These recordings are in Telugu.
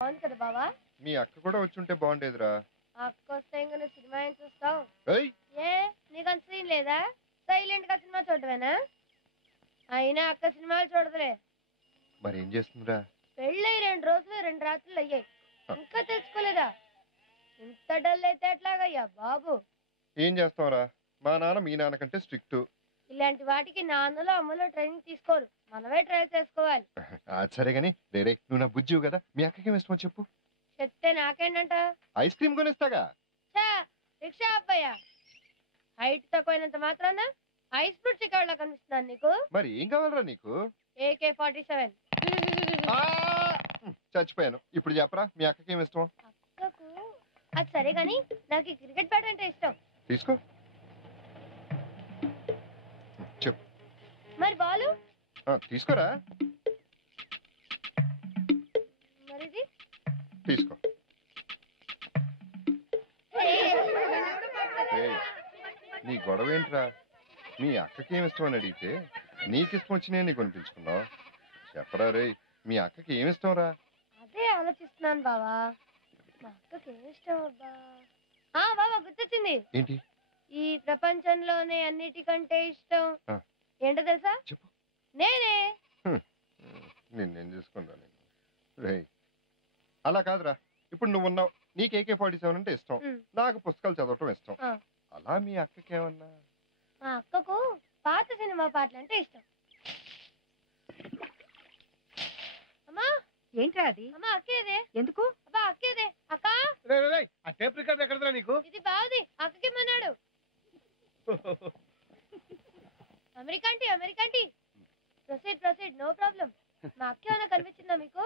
అవును కదా బావా. మీ అక్క కూడా వచ్చుంటే బాగుండేదిరా. అక్క వస్తే ఇంకా నువ్వు సినిమా ఏం చూస్తావు? ఏయ్ ఏ నీకు అంత సీన్ లేదా? సైలెంట్ గా సినిమా చూడవేనా? అయినా అక్క సినిమాలు చూడదులే. మరి ఏం చేస్తుందిరా? పెళ్ళయి 2 రోజులు 2 రాత్రులు అయ్యాయి, ఇంకా తెచ్చుకోలేదా? ఇంత డల్ అయితే ఎట్లాగయ్యా బాబు? ఏం చేస్తావురా, మా నాన్న మీ నాన్న కంటే స్ట్రిక్ట్. ఇలాంటి వాటికి నాన్నలో అమ్మలో ట్రైనింగ్ తీసుకోరు, మనమే ట్రై చేసుకోవాలి. సరే గాని రే నువ్వు నా బుజ్జివు కదా, మీ అక్కకి ఏమి ఇష్టమో చెప్పు. చెప్తే నాకేంటంట? Ice cream కొనిస్తాగా. చా, రిక్షా అబ్బాయా, హైట్ తక్కువైనంత మాత్రాన ఐస్ ఫ్రూట్ చిక్కళ్ళ కనిపిస్తున్నాను నీకు? మరి ఏం కావాలరా నీకు? AK-47. చచ్చిపోయాను. ఇప్పుడు చెప్పరా మీ అక్కకి ఏమి ఇష్టం? అక్కకు అది సరే గాని నాకు ఈ క్రికెట్ బ్యాట్ అంటే ఇష్టం. తీసుకో. చెప్పు. మరి బాలు? తీసుకోరా. మరిది తీసుకో. నీ గొడవ ఏంట్రా? మీ అక్కకి ఏమి ఇష్టం అని అడిగితే నీకు ఇష్టం వచ్చినా నీకు అనిపించుకున్నావు. చెప్పరా రే, మీ అక్కకి ఏమి ఇష్టం రా? అదే ఆలోచిస్తున్నాను బావా. మా అక్కకి ఏమి ఇష్టం అబ్బా? బావా గుర్తొచ్చింది. ఏంటి? ఈ ప్రపంచంలోనే అన్నిటికంటే ఇష్టం ఏంటో తెలుసా? చెప్పు. నేనే. నిన్నేం చేసుకుంటా నేను. రే అలా కాదురా, ఇప్పుడు నువ్వు ఉన్నావు, నీకు AK-47 అంటే ఇష్టం, నాకు పుస్తకాలు చదవటం ఇష్టం. అలా మీ అక్కకి ఏమన్నా? మా అక్కకు పాత సినిమా పాటలు అంటే ఇష్టం. అమ్మా ఏంట్రా అది? అమ్మా అక్కేదే. ఎందుకు? అబ్బా అక్కేదే. అక్క ఆ టేప్ రికార్డ్ ఎక్కడరా నీకు? ఇది బావుది, అక్కకి మన్నాడు. అమెరికాంటి అమెరికాంటి, ప్రొసీడ్ నో ప్రాబ్లం. మా అక్క ఏమైనా కనిపించిందా మీకు?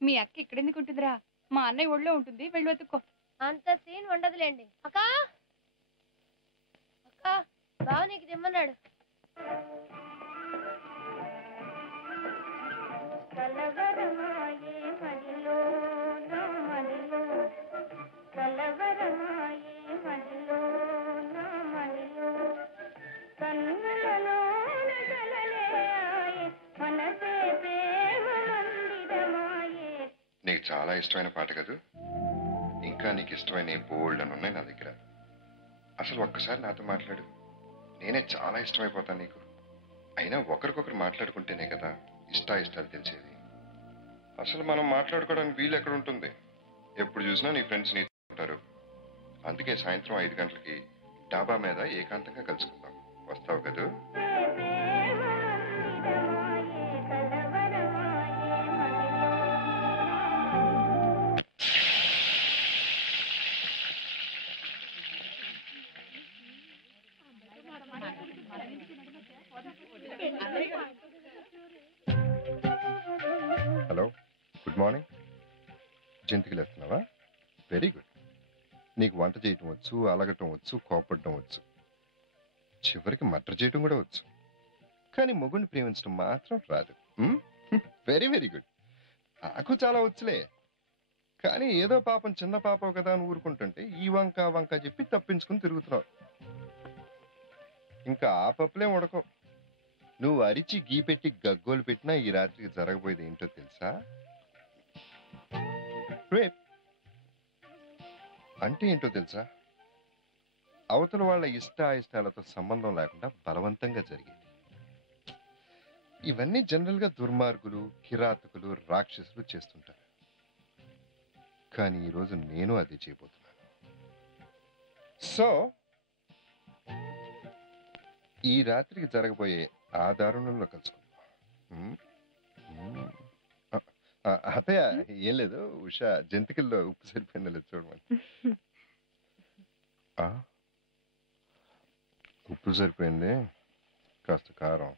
మీ అక్క ఇక్కడెందుకు ఉంటుందిరా? మా అన్నయ్య ఒళ్ళో ఉంటుంది, వెళ్ళి వెతుక్కో. అంత సీన్ ఉండదులేండి. అక్క అక్క, బావ నీకు దిమ్మన్నాడు. కలవరమాయే మదిలో నా మదిలో, కలవరమాయే మదిలో నా మదిలో, కన్నులలోన కలలే ఆయే, మనసే ప్రేమ మందిరమాయే. నీకు చాలా ఇష్టమైన పాట కదా, ఇంకా నీకు ఇష్టమైన బోల్డ్ అని ఉన్నాయి నా దగ్గర. అసలు ఒక్కసారి నాతో మాట్లాడు, నేనే చాలా ఇష్టమైపోతాను నీకు. అయినా ఒకరికొకరు మాట్లాడుకుంటేనే కదా ఇష్టాలు తెలిసేది. అసలు మనం మాట్లాడుకోవడానికి వీలు ఎక్కడ ఉంటుంది? ఎప్పుడు చూసినా నీ ఫ్రెండ్స్ నీతో ఉంటారు. అందుకే సాయంత్రం 5 గంటలకి డాబా మీద ఏకాంతంగా కలుసుకుందాం. వస్తావు కదూ? Hello, good morning. జంతికలు వేస్తున్నావా? Very good. నీకు వంట చేయటం వచ్చు, అలగటం వచ్చు, కోపడటం వచ్చు, చివరికి మర్డర్ చేయటం కూడా వచ్చు. కానీ మొగుడిని ప్రేమించడం మాత్రం రాదు. Very very good. నాకు చాలా వచ్చులే, కానీ ఏదో పాపం చిన్న పాప కదా అని ఊరుకుంటుంటే ఈ వంక చెప్పి తప్పించుకుని తిరుగుతున్నావు. ఇంకా ఆ పప్పులే ఉడకవు. నువ్వు అరిచి గీ పెట్టి గగ్గోలు పెట్టినా ఈ రాత్రికి జరగబోయేది ఏంటో తెలుసా? రేప్. అంటే ఏంటో తెలుసా? అవతల వాళ్ళ ఇష్టాయిష్టాలతో సంబంధం లేకుండా బలవంతంగా జరిగేది. ఇవన్నీ జనరల్ గా దుర్మార్గులు, కిరాతకులు, రాక్షసులు చేస్తుంటారు. కానీ ఈరోజు నేను అదే చేయబోతున్నాను. సో ఈ రాత్రికి జరగబోయే ఆ దారుణంలో కలుసుకుందాం. అత్తయ్య ఏం లేదు, ఉషా జంతికల్లో ఉప్పు సరిపోయిందో లేదు చూడమని. ఉప్పు సరిపోయింది, కాస్త కారం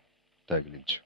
తగిలించు.